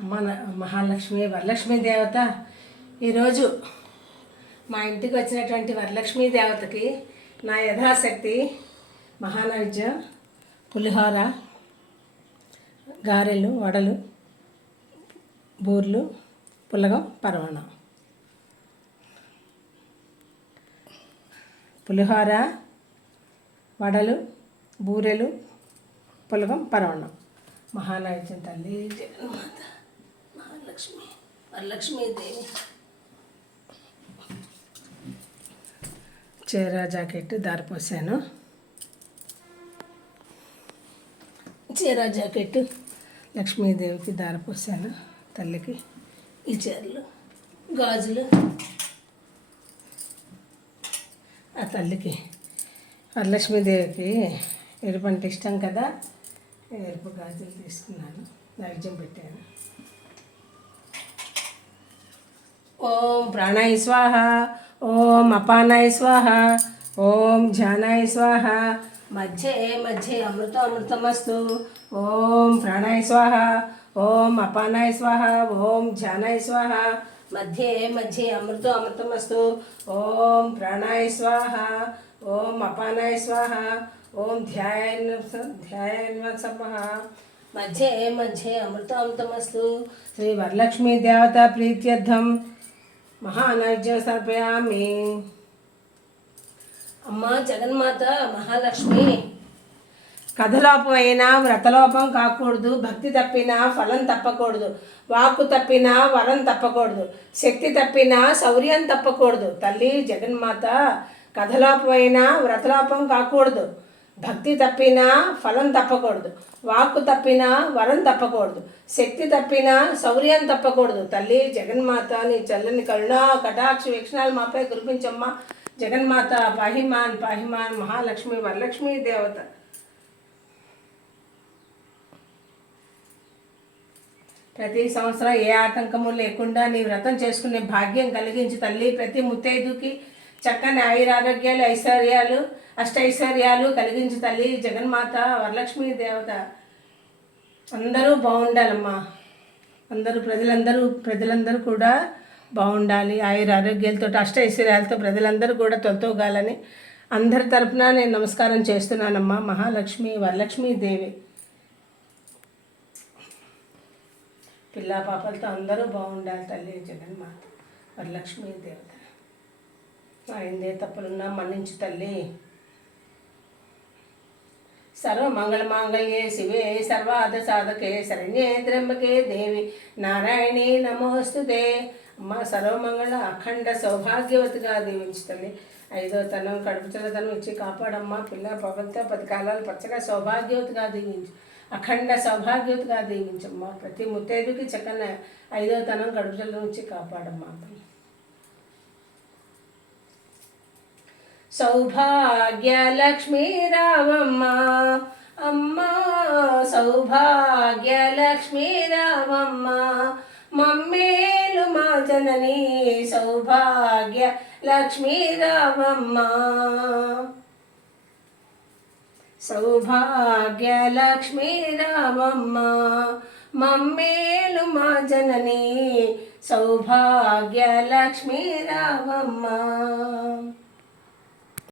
మన నా- మహాలక్ష్మి వరలక్ష్మి దేవత. ఈరోజు మా ఇంటికి వచ్చినటువంటి వరలక్ష్మి దేవతకి నా యథాశక్తి మహానైవేద్యం పులిహోర గారెలు వడలు బూర్లు పులగం పరవణం పులిహోర వడలు బూరెలు పులగం పరవణం మహానైవేద్యం తల్లి జగన్మాత. మహాలక్ష్మి వరలక్ష్మీదేవి. చీర జాకెట్ దారిపోసాను చీర జాకెట్. లక్ష్మీదేవికి దారిపోసాను తల్లికి. ఈ చీరలు గాజులు. ఆ తల్లికి. వరలక్ష్మీదేవికి ఎరుపు అంటే ఇష్టం కదా ఎరుపు గాజులు తీసుకున్నాను. నైవేద్యం పెట్టాను. ఓం ప్రాణాయ స్వాహ ఓం అపానాయ స్వాహ ఓం ధ్యానాయ స్వాహ. మధ్యే మధ్యే అమృత అమృతమస్తు. ఓం ప్రాణాయ స్వాహ ఓం అపానాయ స్వాహ ఓం ధ్యానాయ స్వాహ. మధ్యే మధ్యే అమృత అమృతమస్తు. ఓం ప్రాణాయ స్వాహ ఓం అపానాయ స్వాహ ఓం ధ్యాయన్ ధ్యాయన్ సపహ మధ్యే మధ్యే అమృత అమృతమస్తు. శ్రీ వరలక్ష్మీ దేవత ప్రీత్యర్థం. మహానైజ్యం సమర్పయామి అమ్మ జగన్మాత మహాలక్ష్మి. కథలోపం అయినా వ్రతలోపం కాకూడదు. భక్తి తప్పినా ఫలం తప్పకూడదు. వాక్కు తప్పినా వరం తప్పకూడదు. శక్తి తప్పినా శౌర్యం తప్పకూడదు. తల్లి జగన్మాత కథలోపం అయినా వ్రతలోపం కాకూడదు. భక్తి తప్పినా ఫలం తప్పకూడదు. వాక్కు తప్పినా వరం తప్పకూడదు. శక్తి తప్పినా శౌర్యం తప్పకూడదు. తల్లి జగన్మాత నీ చల్లని కరుణా కటాక్ష వీక్షణాలు మాపై కురిపించమ్మా. జగన్మాత పాహిమాన్ పాహిమాన్ మహాలక్ష్మి వరలక్ష్మి దేవత. ప్రతి సంవత్సరం ఏ ఆటంకము లేకుండా నీ వ్రతం చేసుకునే భాగ్యం కలిగించి తల్లి. ప్రతి ముత్తైదుకి చక్కని ఆయురారోగ్యాలు ఐశ్వర్యాలు అష్టైశ్వర్యాలు కలిగించి తల్లి జగన్మాత వరలక్ష్మి దేవత. అందరూ బాగుండాలమ్మా. అందరూ ప్రజలందరూ ప్రజలందరూ కూడా బాగుండాలి. ఆయుర ఆరోగ్యాలతో అష్టైశ్వర్యాలతో ప్రజలందరూ కూడా తొలతోగాలని అందరి తరపున నేను నమస్కారం చేస్తున్నానమ్మా. మహాలక్ష్మి వరలక్ష్మి దేవి. పిల్ల పాపలతో అందరూ బాగుండాలి తల్లి జగన్మాత వరలక్ష్మి దేవత. ఆయనదే తప్పులున్నా మన్నించు తల్లి. సర్వ శివే సర్వాద సాధకే శరణ్యే త్ర్యంబకే దేవి. నారాయణి నమోస్తుతే. అమ్మ సర్వమంగళ అఖండ సౌభాగ్యవతిగా దీవించు తల్లి ఐదో తనం కడుపు చల్లదనం ఇచ్చి కాపాడమ్మ. పిల్ల పొగలతో పది కాలాలు పచ్చగా సౌభాగ్యవతిగా దీవించు. అఖండ సౌభాగ్యవతిగా దీవించమ్మ. ప్రతి ముత్తైదుకి చక్కన ఐదో తనం కడుపు చల్లదనం ఇచ్చి కాపాడమ్మ. సౌభాగ్యలక్ష్మీ రావమ్మ అమ్మ సౌభాగ్యలక్ష్మీ రావమ్మ మమ్మేలు మా జనని సౌభాగ్య లక్ష్మీ రావమ్మ సౌభాగ్య లక్ష్మీ రావమ్మ మమ్మేలు మా జనని సౌభాగ్య లక్ష్మీ రావమ్మ